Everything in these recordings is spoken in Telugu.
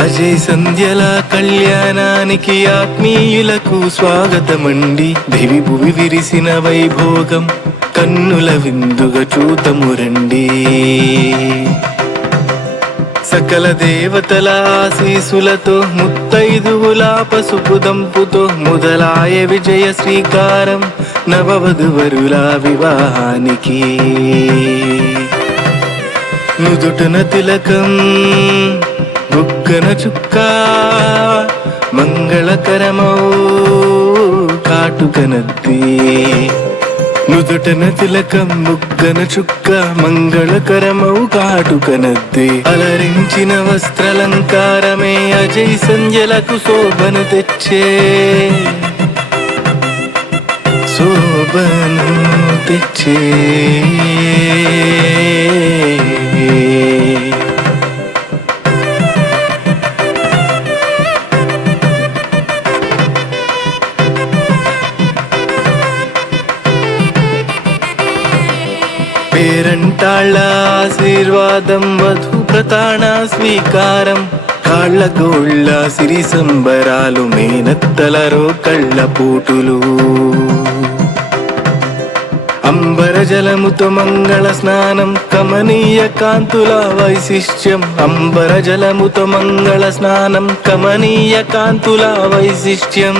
అజయ్ సంధ్యల కళ్యాణానికి ఆత్మీయులకు స్వాగతమండి. దివి భువి విరిసిన వైభోగం కన్నుల విందుగా చూతము రండి. సకల దేవతల ఆశీసులతో ముత్తైదువుల పసుపు దంపుతో మొదలాయ విజయ శ్రీకారం నవవధువరుల వివాహానికి. నుదుటన తిలకం బుగ్గన చుక్క మంగళకరమౌ కాటుకనద్ది. నుదుటన తిలకం బుగ్గన చుక్క మంగళకరమౌ కాటుకనద్ది. అలరించిన వస్త్రలంకారమే అజయ్ సంధ్యలకు శోభను తెచ్చే శోభను తెచ్చే. పేరంటాళ్ళ ఆశీర్వాదం వధు ప్రతాణ స్వీకారం కాళ్ళ గోళ్ళ సిరి సంబరాలు మేనత్తలరో కళ్ళ పూటులు. అంబర జలముతో మంగళ స్నానం కమనీయ కాంతుల వైశిష్ట్యం. అంబర జలముతో మంగళ స్నానం కమనీయ కాంతుల వైశిష్ట్యం.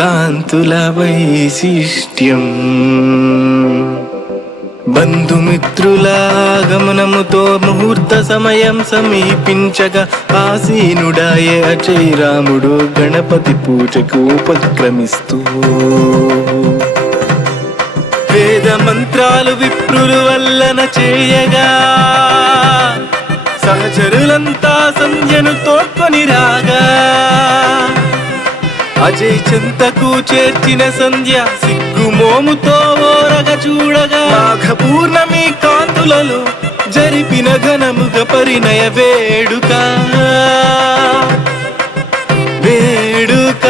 కాంతుల వైశిష్ట్యం. బంధుమిత్రుల గమనముతో ముహూర్త సమయం సమీపించగా ఆసీనుడాయే అజయ్ రాముడు గణపతి పూజకు ఉపక్రమిస్తూ. వేద మంత్రాలు విప్రులు వల్లన చేయగా సహచరులంతా సంధ్యను తోడ్కొని రాగా అజయ్ చెంతకు చేర్చిన సంధ్య సిగ్గుమోముతో ఓరగ చూడగా మాఘ పూర్ణమి కాంతులలో జరిపిన ఘనముగ పరిణయ వేడుక వేడుక.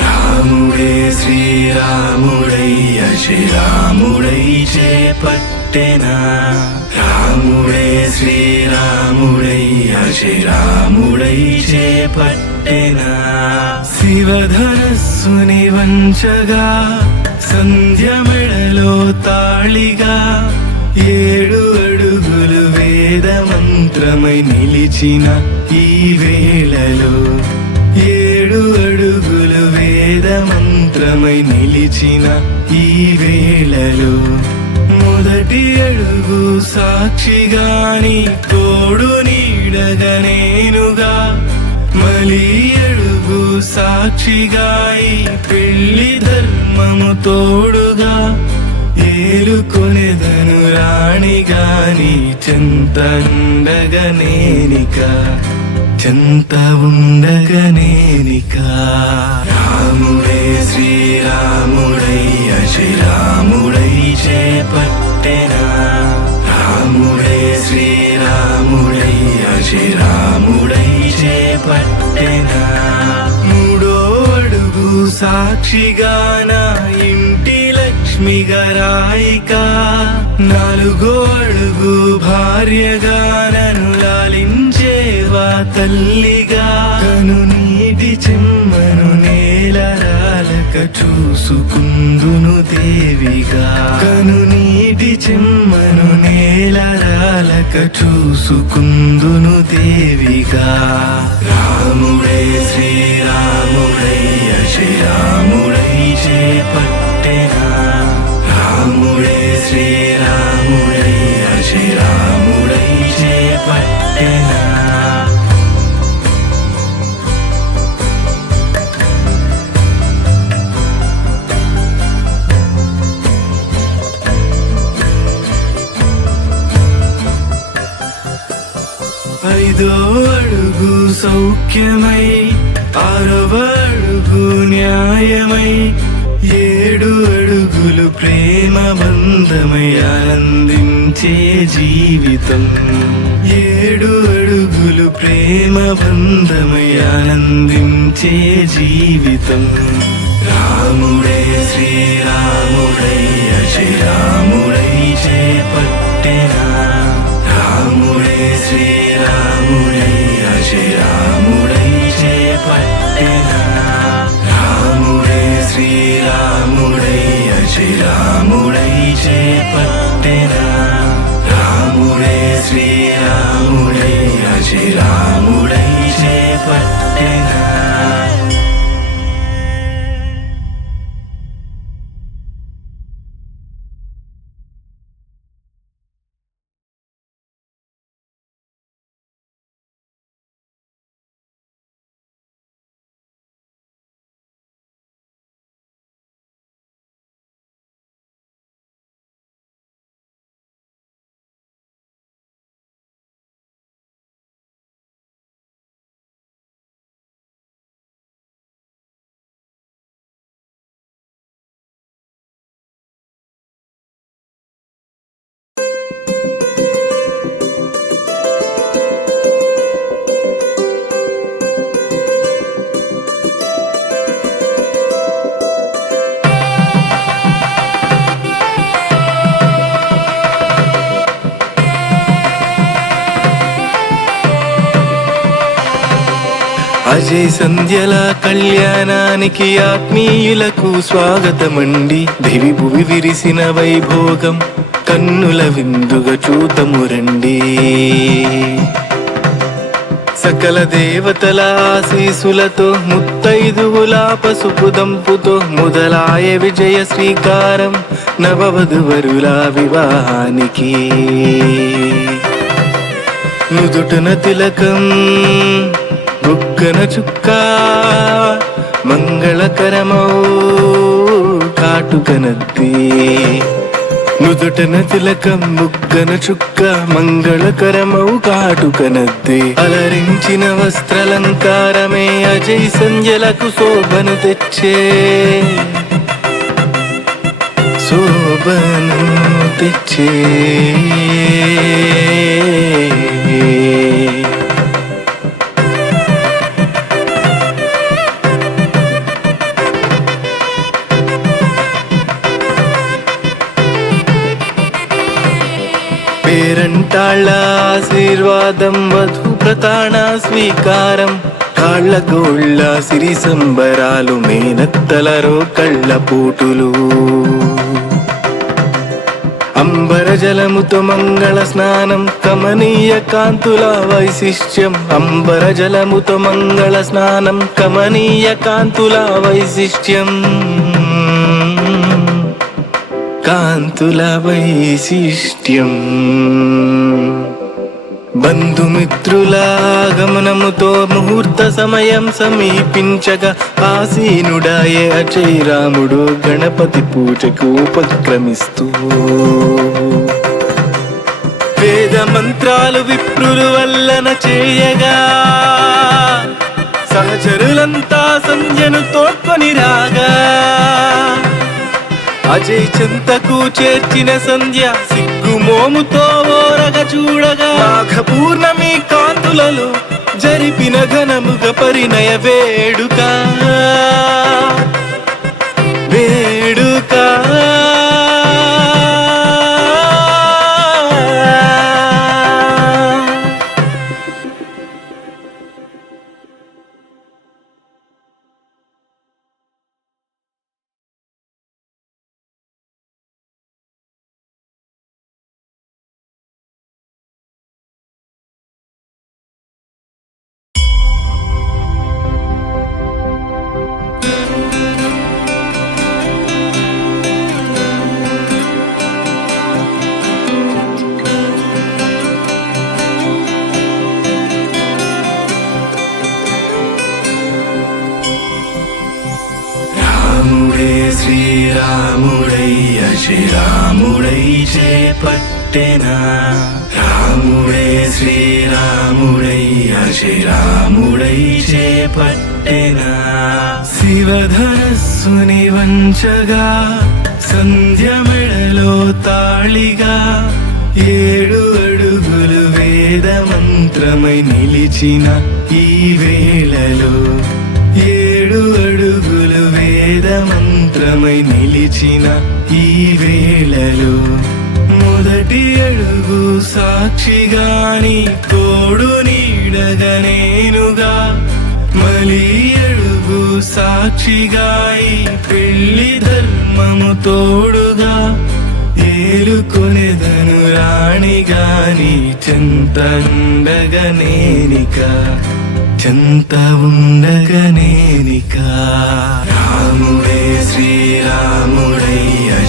రాముడే శ్రీరాముడై అశ్రీరాముడై చేపట్టెనా. రాముడే శ్రీరాముడై అశ్రీరాముడై చేపట్టెనా. శివధనస్సుని వంచగా సంధ్య మెడలో తాళిగా 7 అడుగులు వేద మంత్రమై నిలిచిన ఈ వేళలో 7 అడుగులు వేద మంత్రమై నిలిచిన ఈ వేళలో మొదటి అడుగు సాక్షిగాని తోడు నీడగా నేనుగా మలి అడుగు సాక్షిగా ఈ పెళ్లి ధర్మము తోడుగా ఏలుకొనెదను రాణిగాని చెంత ఉండగనేనిక చెంత ఉండగనేనిక. రాముడే శ్రీరాముడై అశ్రీరాముడై చేపట్టెనా. రాముడే శ్రీరాముడై అశ్రీరాముడై చేపట్టెనా. 3వ అడుగు సాక్షిగా నా ఇంటి లక్ష్మిగా రాయిక 4వ అడుగు భార్యగా నన్ను లాలించేవా తల్లిగా. కను నీటి చెమ్మను నేలరాలక చూసుకుందును దేవిగా. కను నీటి చెమ్మను నేలరాలక చూసుకుందును దేవిగా. రాముడే శ్రీరాముడయ్య శ్రీరాముడై చేపట్టెనా. రాముడే శ్రీరాముడయ్య శ్రీరాముడై చేపట్టెనా. ఐదో అడుగు సౌఖ్యమై, ఆరవ అడుగు న్యాయమై, 7 అడుగులు ప్రేమ బంధమై ఆనందించే జీవితం. 7 అడుగులు ప్రేమ బంధమై ఆనందించే జీవితం. రాముడే శ్రీరాముడయ్య శ్రీరాముడై చేపట్టెనా. రాముడే శ్రీరాముడయ్య శ్రీరాముడై చేపట్టెనా. రాముడే శ్రీరాముడయ్య శ్రీరాముడై చేపట్టెనా. రాముడే శ్రీరాముడయ్య శ్రీరాముడై చేపట్టెనా. అజయ్ సంధ్యల కళ్యాణానికి ఆత్మీయులకు స్వాగతమండి. దివి భువి విరిసిన వైభోగం కన్నుల విందుగా చూతము రండి. సకల దేవతల ఆశీసులతో ముత్తైదువుల పసుపు దంపుతో మొదలాయ విజయ శ్రీకారం నవవధువరుల వివాహానికి. నుదుటన తిలకం బుగ్గన చుక్క మంగళకరమౌ కాటుకనద్ది. నుదుటన తిలకం బుగ్గన చుక్క మంగళకరమౌ కాటుకనద్ది. అలరించిన వస్త్రలంకారమే అజయ్ సంధ్యలకు శోభను తెచ్చే. శోభను తెచ్చే. పేరంటాళ్ళ ఆశీర్వాదం వధు ప్రతాణ స్వీకారం. కాళ్ళ గోళ్ళ సిరి సంబరాలు మేనత్తలరో కళ్ళ పూటులు. అంబర జలముతో మంగళ స్నానం కమనీయ కాంతుల వైశిష్ట్యం. అంబర జలముతో మంగళ స్నానం కమనీయ కాంతుల వైశిష్ట్యం. కాంతుల వైశిష్ట్యం. బంధుమిత్రుల గమనముతో ముహూర్త సమయం సమీపించగా ఆసీనుడాయే అజయ్ రాముడు గణపతి పూజకు ఉపక్రమిస్తూ. వేద మంత్రాలు విప్రులు వల్లన చేయగా సహచరులంతా సంధ్యను తోడ్కొని రాగా. అజయ్ చెంతకు చేర్చిన సంధ్య సిగ్గుమోముతో ఓరగ చూడగా. మాఘ పూర్ణమి కాంతులలో జరిపిన ఘనముగ పరిణయ వేడుక. శ్రీరాముడై చేపట్టెనా రాముడే శ్రీరాముడై శ్రీరాముడై చేపట్టెనా శివధనస్సుని వంచగా సంధ్య మెడలో తాళిగా 7 అడుగులు వేద మంత్రమై నిలిచిన ఈ వేళలో 7 అడుగులు వేద మంత్రమై నిలిచిన ఈ వేళలో మొదటి అడుగు సాక్షిగాని తోడు నీడగా నేనుగా మలి అడుగు సాక్షిగా ఈ పెళ్లి ధర్మము తోడుగా ఏలుకొనెదను రాణిగాని చెంత ఉండగనేనిక చెంత ఉండగనేనిక రాముడే శ్రీరాముడై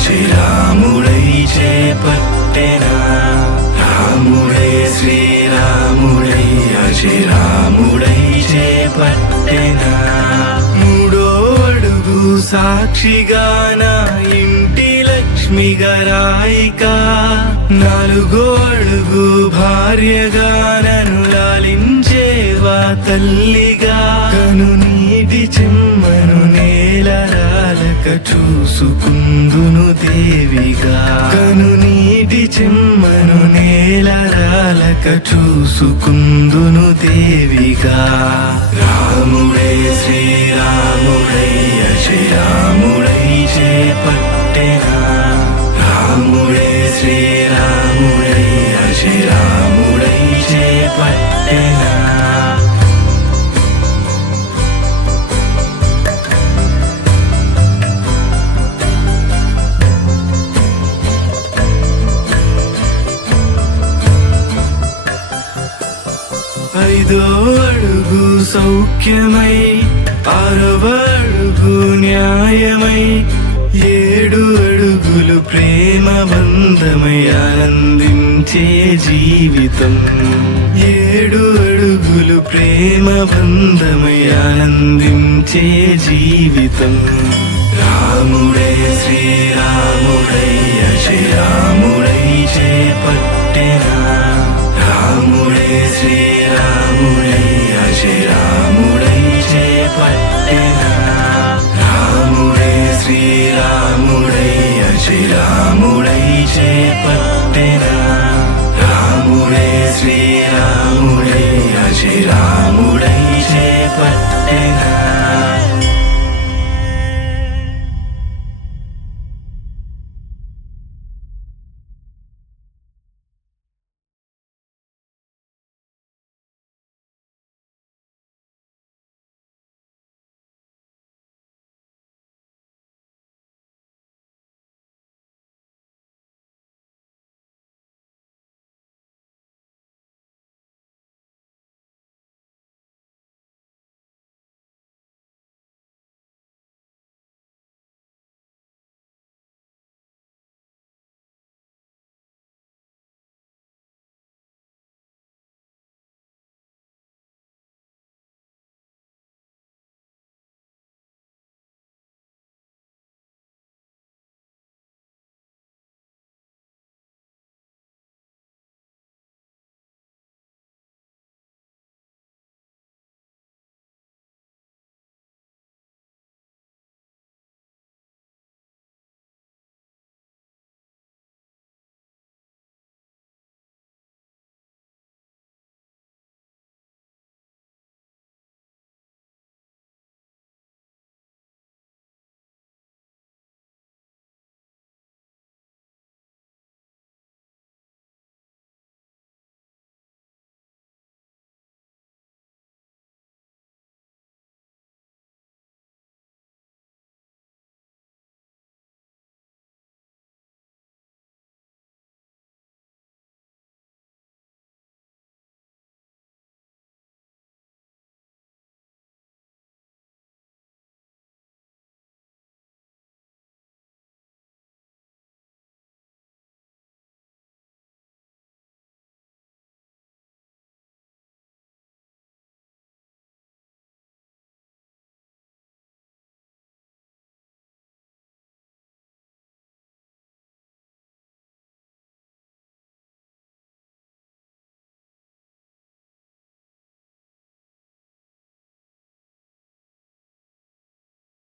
శ్రీరాముడై చేపట్టెనా రాముడే శ్రీరాముడై శ్రీరాముడై చేపట్టెనా 3వ అడుగు సాక్షిగా నా ఇంటి లక్ష్మిగా రాయిక 4వ అడుగు భార్యగా నన్ను లాలించేవా తల్లిగా కను నీటి చెమ్మను నేలరాలక చూసుకుందును దేవిగా కను నీటి చెమ్మను నేలరాలక చూసుకుందును దేవిగా రాముడే శ్రీరాముడై శ్రీరాముడై చేపట్టెనా రాముడే శ్రీరాముడై శ్రీరాముడై చేపట్టెనా ఐదో అడుగు సౌఖ్యమై 6వ అడుగు న్యాయమై 7 అడుగులు ప్రేమ బంధమై ఆనందించే జీవితం 7 అడుగులు ప్రేమ బంధమై ఆనందించే జీవితం రాముడే శ్రీరాముడై శ్రీరాముడై చేపట్టెనా రాముడే శ్రీ